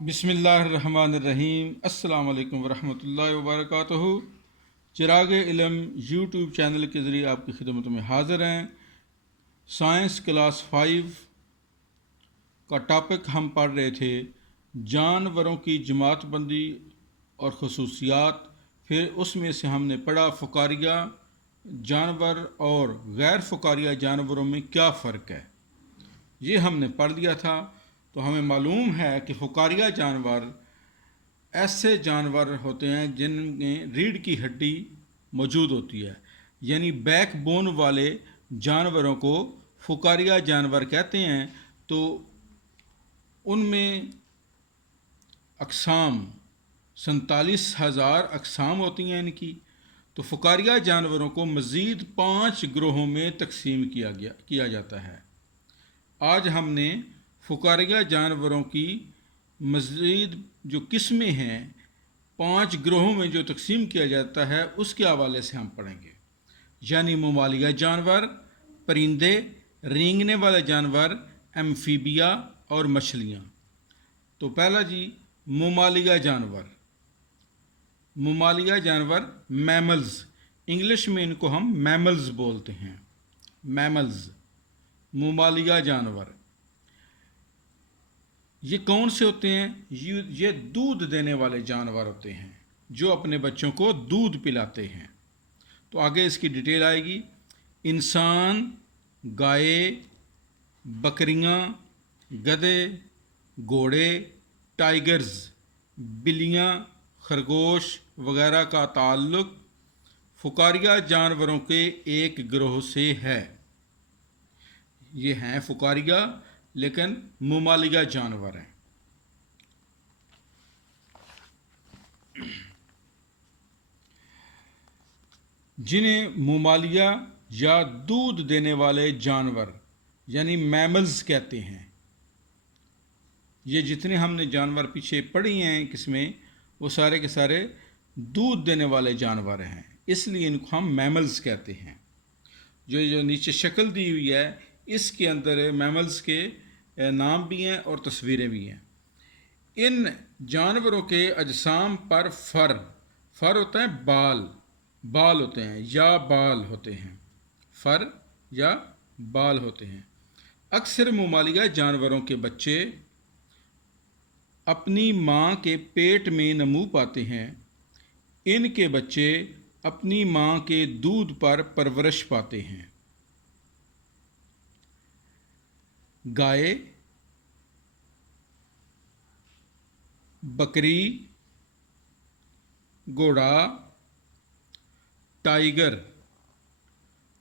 बिस्मिल्लाहिर्रहमानिर्रहीम। अस्सलाम वालेकुम वरहमतुल्लाहि वबरकातुहू। चिराग इल्म यूट्यूब चैनल के ज़रिए आपकी खिदमत में हाज़िर हैं। साइंस क्लास 5 का टॉपिक हम पढ़ रहे थे जानवरों की जमातबंदी और खसूसियात। फिर उसमें से हमने पढ़ा फ़ुकारिया जानवर और गैर फ़ुकारिया जानवरों में क्या फ़र्क है, ये हमने पढ़ लिया था। तो हमें मालूम है कि फ़ुकारिया जानवर ऐसे जानवर होते हैं जिनमें रीढ़ की हड्डी मौजूद होती है, यानी बैक बोन वाले जानवरों को फ़ुकारिया जानवर कहते हैं। तो उनमें अक़साम 47,000 अक़साम होती हैं इनकी। तो फ़ुकारिया जानवरों को मज़ीद 5 ग्रोहों में तकसीम किया जाता है। आज हमने फ़ुकारिया जानवरों की मज़ीद जो किस्में हैं 5 ग्रोहों में जो तकसीम किया जाता है उसके हवाले से हम पढ़ेंगे, यानी ममालिया जानवर, परिंदे, रेंगने वाले जानवर, एम्फीबिया और मछलियाँ। तो पहला जी ममालिया जानवर। ममालिया जानवर मैमल्स, इंग्लिश में इनको हम मैमल्स बोलते हैं। मैमल्स ममालिया जानवर ये कौन से होते हैं? ये दूध देने वाले जानवर होते हैं जो अपने बच्चों को दूध पिलाते हैं। तो आगे इसकी डिटेल आएगी। इंसान, गाय, बकरियां, गधे, घोड़े, टाइगर्स, बिल्लियां, खरगोश वगैरह का ताल्लुक़ फ़ुकारिया जानवरों के एक ग्रोह से है। ये हैं फ़ुकारिया लेकिन ममालिया जानवर हैं। जिन्हें ममालिया या दूध देने वाले जानवर यानी मैमल्स कहते हैं। ये जितने हमने जानवर पीछे पढ़ी हैं किस्में, वो सारे के सारे दूध देने वाले जानवर हैं, इसलिए इनको हम मैमल्स कहते हैं। जो नीचे शक्ल दी हुई है इसके अंदर मैमल्स के नाम भी हैं और तस्वीरें भी हैं। इन जानवरों के अजसाम पर फर होता है, बाल होते हैं या बाल होते हैं, फर या बाल होते हैं। अक्सर ममालिया जानवरों के बच्चे अपनी माँ के पेट में नमू पाते हैं। इनके बच्चे अपनी माँ के दूध पर परवरिश पाते हैं। गाय, बकरी, घोड़ा, टाइगर,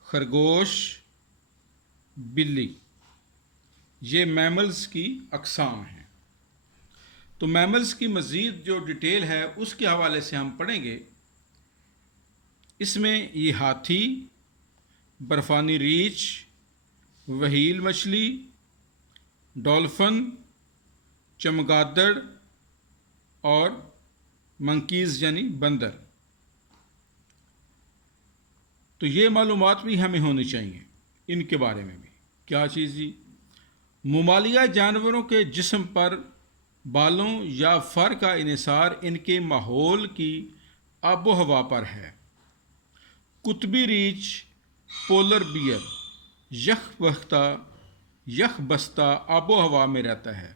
खरगोश, बिल्ली, ये मैमल्स की अक़साम हैं। तो मैमल्स की मज़ीद जो डिटेल है उसके हवाले से हम पढ़ेंगे। इसमें ये हाथी, बर्फ़ानी रीछ, व्हेल मछली, डॉल्फिन, चमगादड़ और मंकीज़ यानी बंदर। तो ये मालूमात भी हमें होनी चाहिए इनके बारे में भी। क्या चीज़ जी? ममालिया जानवरों के जिस्म पर बालों या फर का इन्हिसार इनके माहौल की आबो हवा पर है। कुतबी रीछ, पोलर बियर यख बस्ता आबो हवा में रहता है।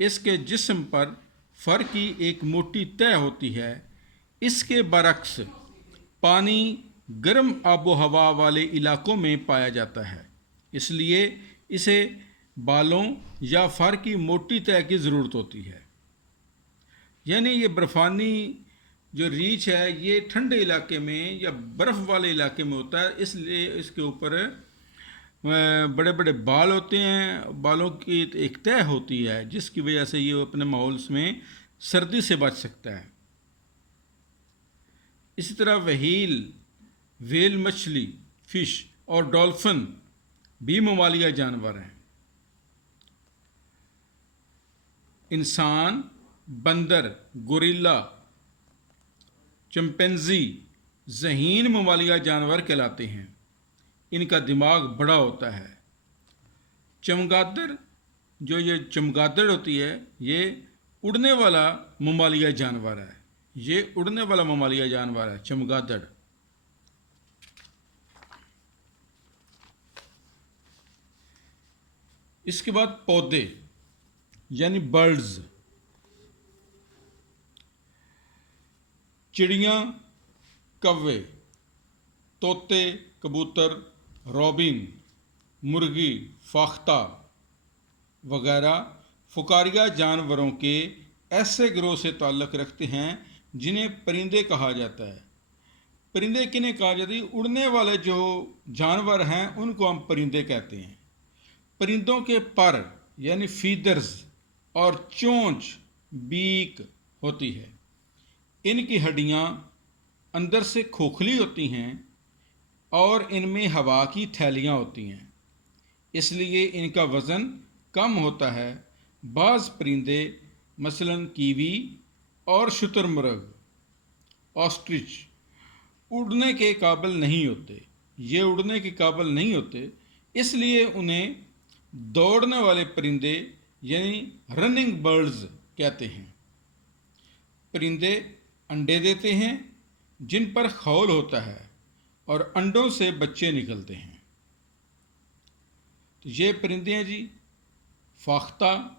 इसके जिस्म पर फर की एक मोटी तह होती है। इसके बरक्स पानी गर्म आबो हवा वाले इलाकों में पाया जाता है, इसलिए इसे बालों या फर की मोटी तह की ज़रूरत होती है। यानी ये बर्फ़ानी जो रीछ है ये ठंडे इलाके में या बर्फ़ वाले इलाके में होता है, इसलिए इसके ऊपर बड़े बड़े बाल होते हैं। बालों की एक तह होती है जिसकी वजह से ये अपने माहौल में सर्दी से बच सकता है। इसी तरह व्हेल मछली, फ़िश और डॉल्फिन भी ममालिया जानवर हैं। इंसान, बंदर, गोरिल्ला, चिंपैंजी ज़हीन ममालिया जानवर कहलाते हैं। इनका दिमाग बड़ा होता है। चमगादड़ जो ये चमगादड़ होती है ये उड़ने वाला ममालिया जानवर है। ये उड़ने वाला ममालिया जानवर है, चमगादड़। इसके बाद पौधे यानी बर्ड्स, चिड़ियाँ, कौवे, तोते, कबूतर, रॉबिन, मुर्गी, फाख्ता वगैरह फुकारिया जानवरों के ऐसे गिरोह से ताल्लुक़ रखते हैं जिन्हें परिंदे कहा जाता है। परिंदे किन्हें कहा जाता है? उड़ने वाले जो जानवर हैं उनको हम परिंदे कहते हैं। परिंदों के पर यानी फीदर्स और चोंच, बीक होती है। इनकी हड्डियाँ अंदर से खोखली होती हैं और इनमें हवा की थैलियाँ होती हैं, इसलिए इनका वज़न कम होता है। बाज़ परिंदे मसलन कीवी और शुतुरमुर्ग, ऑस्ट्रिच उड़ने के काबिल नहीं होते। ये उड़ने के काबिल नहीं होते, इसलिए उन्हें दौड़ने वाले परिंदे यानी रनिंग बर्ड्स कहते हैं। परिंदे अंडे देते हैं जिन पर खौल होता है और अंडों से बच्चे निकलते हैं। तो ये परिंदे हैं जी, फाख्ता,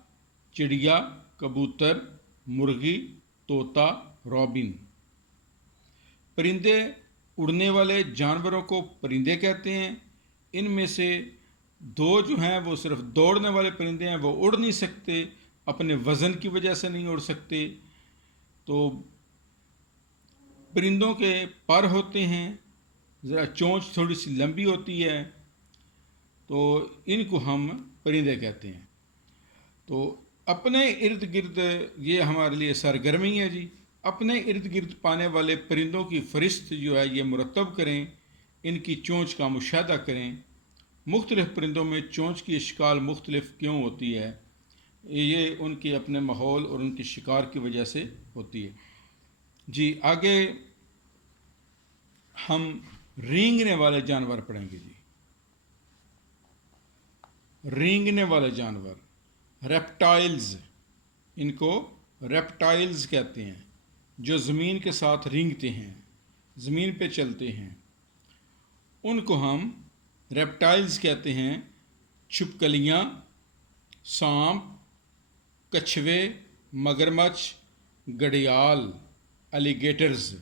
चिड़िया, कबूतर, मुर्गी, तोता, रॉबिन। परिंदे उड़ने वाले जानवरों को परिंदे कहते हैं। इनमें से दो जो हैं वो सिर्फ दौड़ने वाले परिंदे हैं, वो उड़ नहीं सकते, अपने वज़न की वजह से नहीं उड़ सकते। तो परिंदों के पर होते हैं, ज़रा चोंच थोड़ी सी लंबी होती है, तो इनको हम परिंदे कहते हैं। तो अपने इर्द गिर्द ये हमारे लिए सरगर्मी है जी। अपने इर्द गिर्द पाने वाले परिंदों की फ़हरिस्त जो है ये मुरतब करें, इनकी चोंच का मुशाहदा करें। मुख्तलिफ़ परिंदों में चोंच की इश्काल मुख्तलिफ़ क्यों होती है? ये उनके अपने माहौल और उनके शिकार की वजह से होती है जी। आगे हम रेंगने वाले जानवर पढ़ेंगे जी। रेंगने वाले जानवर, रेप्टाइल्स, इनको रेप्टाइल्स कहते हैं, जो ज़मीन के साथ रेंगते हैं, ज़मीन पे चलते हैं, उनको हम रेप्टाइल्स कहते हैं। छिपकलियाँ, सांप, कछुए, मगरमच्छ, घड़ियाल, एलिगेटर्स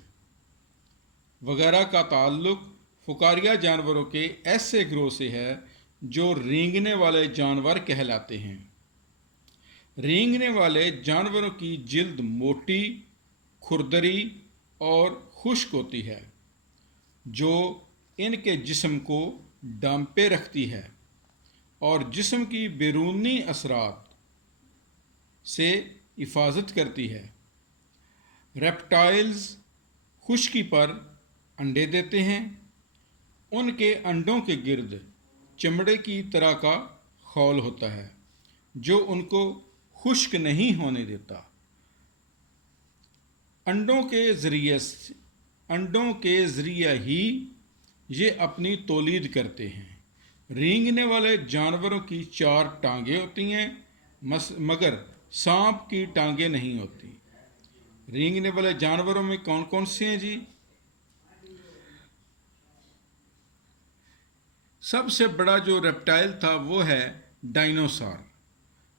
वगैरह का ताल्लुक़ फुकारिया जानवरों के ऐसे गिरोह से है जो रेंगने वाले जानवर कहलाते हैं। रेंगने वाले जानवरों की जिल्द मोटी, खुरदरी और खुश्क होती है, जो इनके जिस्म को डांपे रखती है और जिस्म की बैरूनी असरात से हिफाजत करती है। रेप्टाइल्स खुश्की पर अंडे देते हैं। उनके अंडों के गिर्द चमड़े की तरह का खौल होता है जो उनको खुश्क नहीं होने देता। अंडों के ज़रिए ही ये अपनी तौलीद करते हैं। रेंगने वाले जानवरों की 4 टांगें होती हैं, मगर सांप की टांगें नहीं होती। रेंगने वाले जानवरों में कौन कौन से हैं जी? सबसे बड़ा जो रेप्टाइल था वो है डायनासोर।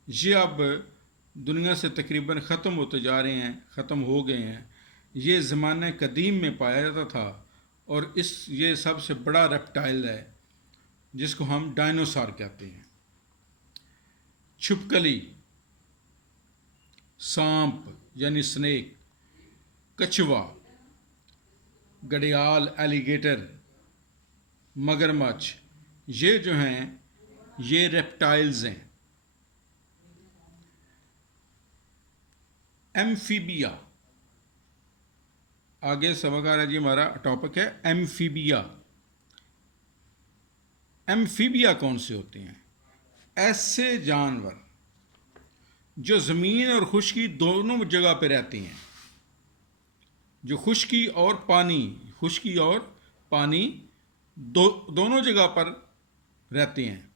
ये अब दुनिया से तकरीबन ख़त्म होते जा रहे हैं, ख़त्म हो गए हैं। ये ज़माने कदीम में पाया जाता था और ये सबसे बड़ा रेप्टाइल है जिसको हम डायनासोर कहते हैं। छिपकली, सांप यानी स्नेक, कछुआ, घड़ियाल, एलिगेटर, मगरमच्छ, ये जो हैं ये रेप्टाइल्स हैं। एम्फीबिया, आगे सबक आ रहा है जी, हमारा टॉपिक है एम्फीबिया। एम्फीबिया कौन से होते हैं? ऐसे जानवर जो ज़मीन और खुश्की दोनों जगह पे रहते हैं, जो खुश्की और पानी दोनों जगह पर रहते हैं।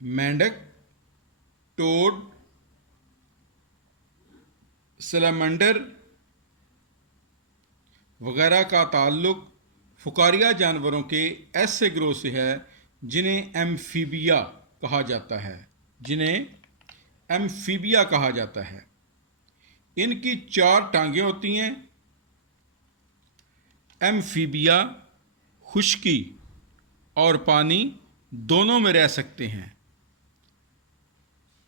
मेंढक, टोड, सैलमैंडर वगैरह का ताल्लुक़ फ़ुकारिया जानवरों के ऐसे ग्रोह से है जिन्हें एम्फीबिया कहा जाता है, इनकी 4 टांगें होती हैं। एम्फीबिया खुश्की और पानी दोनों में रह सकते हैं।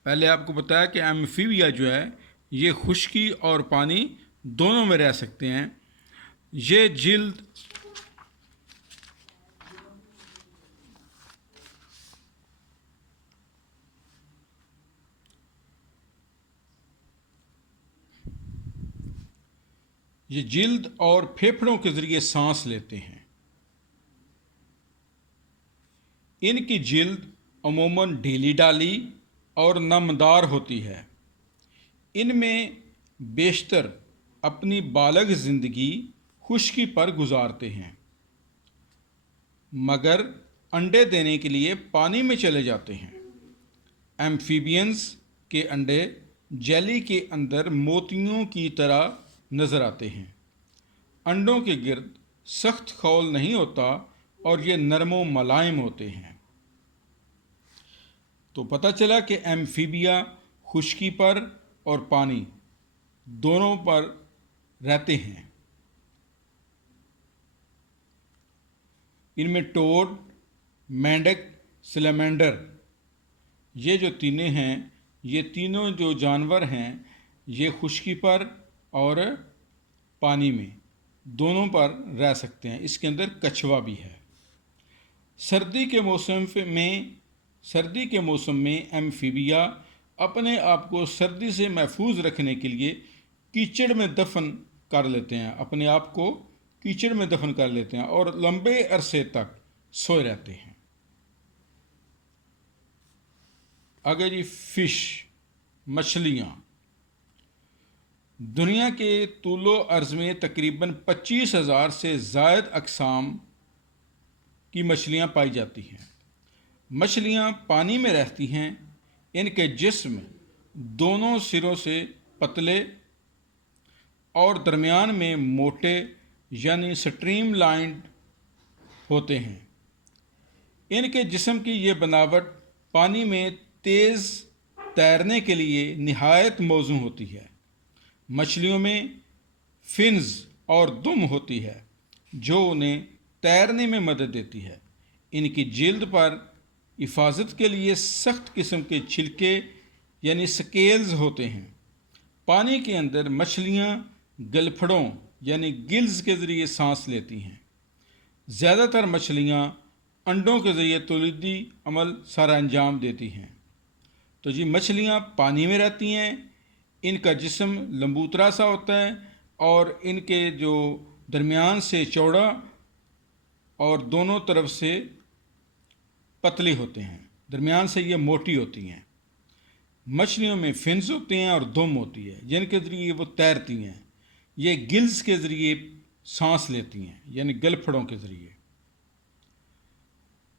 पहले आपको बताया कि एम्फीबिया जो है ये खुश्की और पानी दोनों में रह सकते हैं। ये जिल्द और फेफड़ों के ज़रिए सांस लेते हैं। इनकी जिल्द अमूमन ढीली डाली और नमदार होती है। इनमें बेशतर अपनी बालग ज़िंदगी खुश्की पर गुजारते हैं, मगर अंडे देने के लिए पानी में चले जाते हैं। एम्फीबियंस के अंडे जेली के अंदर मोतियों की तरह नज़र आते हैं। अंडों के गिर्द सख्त खौल नहीं होता और ये नरम व मुलायम होते हैं। तो पता चला कि एम्फीबिया खुश्की पर और पानी दोनों पर रहते हैं। इनमें टोड, मेंढक, सैलमैंडर ये जो तीनों हैं, ये तीनों जो जानवर हैं ये खुश्की पर और पानी में दोनों पर रह सकते हैं। इसके अंदर कछुआ भी है। सर्दी के मौसम में एम्फीबिया अपने आप को सर्दी से महफूज रखने के लिए कीचड़ में दफन कर लेते हैं, अपने आप को कीचड़ में दफन कर लेते हैं और लंबे अरसे तक सोए रहते हैं। आगे जी, फिश, मछलियाँ। दुनिया के तूलो अर्ज़ में तकरीबन 25,000 से ज़ायद अक़साम की मछलियाँ पाई जाती हैं। मछलियाँ पानी में रहती हैं। इनके जिस्म दोनों सिरों से पतले और दरमियान में मोटे यानी स्ट्रीमलाइंड होते हैं। इनके जिस्म की ये बनावट पानी में तेज़ तैरने के लिए निहायत मौजू होती है। मछलियों में फिन्स और दुम होती है जो उन्हें तैरने में मदद देती है। इनकी जिल्द पर हिफाजत के लिए सख्त किस्म के छिलके यानी स्केल्स होते हैं। पानी के अंदर मछलियाँ गलफड़ों यानी गिल्स के ज़रिए सांस लेती हैं। ज़्यादातर मछलियाँ अंडों के ज़रिए तौलीदी अमल सारा अंजाम देती हैं। तो जी, मछलियाँ पानी में रहती हैं। इनका जिस्म लंबूतरा सा होता है और इनके जो दरमियान से चौड़ा और दोनों तरफ से पतली होते हैं, दरमियान से ये मोटी होती हैं। मछलियों में फिन्स होते हैं और दुम होती है जिनके ज़रिए वो तैरती हैं। ये गिल्स के ज़रिए सांस लेती हैं यानी गलफड़ों के ज़रिए।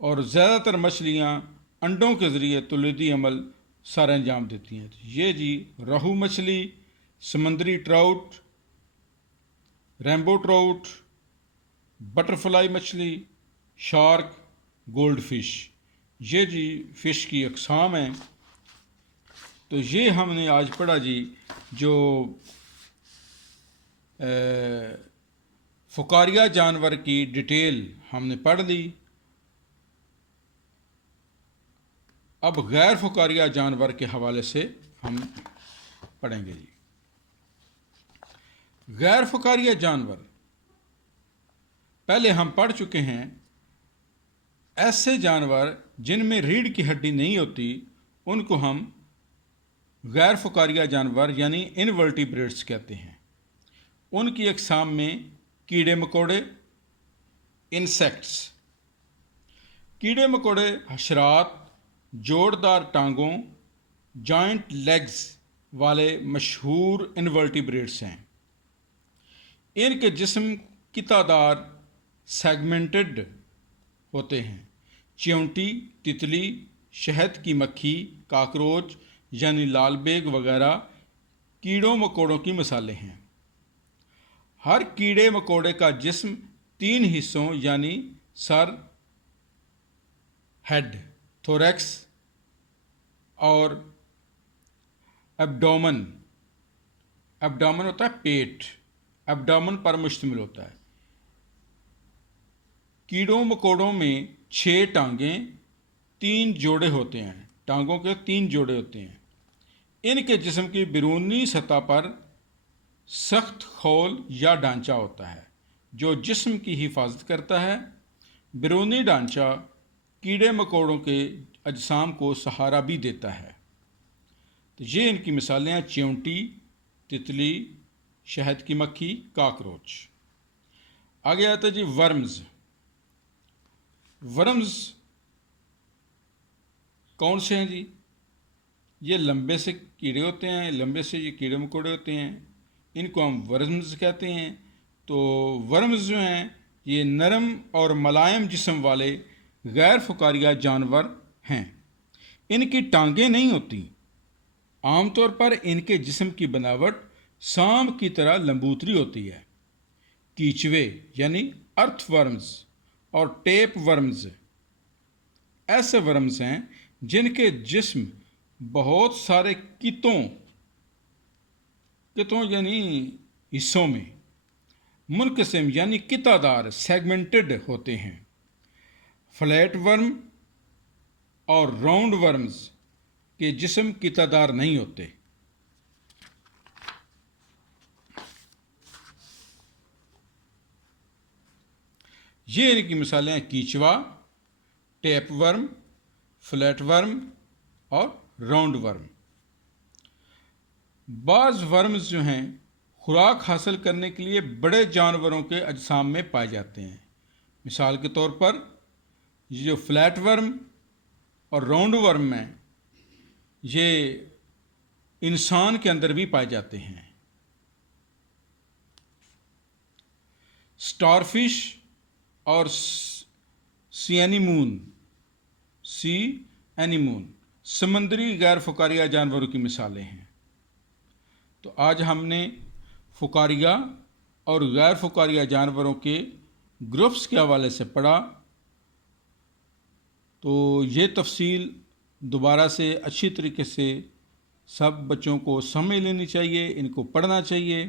और ज़्यादातर मछलियाँ अंडों के ज़रिए तौलीदी अमल सारा अंजाम देती हैं। ये जी, रोहू मछली, समंदरी ट्राउट, रेम्बो ट्राउट, बटरफ्लाई मछली, शार्क, गोल्ड फिश, ये जी फ़िश की अक़साम हैं। तो ये हमने आज पढ़ा जी, जो फ़ुकारिया जानवर की डिटेल हमने पढ़ ली। अब गैर फ़ुकारिया जानवर के हवाले से हम पढ़ेंगे जी। गैर फ़ुकारिया जानवर पहले हम पढ़ चुके हैं। ऐसे जानवर जिनमें रीढ़ की हड्डी नहीं होती उनको हम गैर फ़ुकारिया जानवर यानी इनवर्टिब्रेट्स कहते हैं। उनकी अक़साम में कीड़े मकोड़े, इंसेक्ट्स, कीड़े मकोड़े, हशरात, जोड़दार टांगों, जॉइंट लेग्स वाले मशहूर इनवर्टिब्रेट्स हैं। इनके जिस्म कितादार सेगमेंटेड होते हैं। चिंटी, तितली, शहद की मक्खी, काकरोच यानी लाल बेग वगैरह कीड़ों मकोड़ों की मिसालें हैं। हर कीड़े मकोड़े का जिस्म 3 हिस्सों यानी सर, हेड, थोरैक्स और एब्डोमेन, एब्डोमेन होता है पेट, एब्डोमेन पर मुश्तमिल होता है। कीड़ों मकोड़ों में 6 टांगें, 3 जोड़े होते हैं। टांगों के 3 जोड़े होते हैं। इनके जिस्म की बैरूनी सतह पर सख्त खोल या ढांचा होता है जो जिस्म की हिफाजत करता है। बैरूनी ढांचा कीड़े मकोड़ों के अजसाम को सहारा भी देता है। तो ये इनकी मिसालें हैं: च्योंटी, तितली, शहद की मक्खी, काकरोच। आगे आता है जी वर्म्स। वर्म्स कौन से हैं जी? ये लंबे से कीड़े होते हैं, लंबे से ये कीड़े मकोड़े होते हैं, इनको हम वर्म्स कहते हैं। तो वर्म्स जो हैं ये नरम और मुलायम जिस्म वाले गैर फुकारिया जानवर हैं। इनकी टांगें नहीं होती। आमतौर पर इनके जिस्म की बनावट सांप की तरह लंबूतरी होती है। कीचवे यानी अर्थवर्म्स और टेप वर्म्स ऐसे वर्म्स हैं जिनके जिस्म बहुत सारे कितों यानी हिस्सों में मुनकसिम यानी कितादार सेगमेंटेड होते हैं। फ्लैट वर्म और राउंड वर्म्स के जिस्म कितादार नहीं होते। ये इनकी मिसालें हैं: कीचवा, टेप वर्म, फ्लैट वर्म और राउंड वर्म। बाज़ वर्म्स जो हैं खुराक हासिल करने के लिए बड़े जानवरों के अजसाम में पाए जाते हैं। मिसाल के तौर पर ये जो फ्लैट वर्म और राउंड वर्म हैं ये इंसान के अंदर भी पाए जाते हैं। स्टारफिश और सी एनीमून समंदरी गैर फुकारिया जानवरों की मिसालें हैं। तो आज हमने फुकारिया और गैर फुकारिया जानवरों के ग्रुप्स के हवाले से पढ़ा। तो ये तफसील दोबारा से अच्छी तरीके से सब बच्चों को समझ लेनी चाहिए, इनको पढ़ना चाहिए।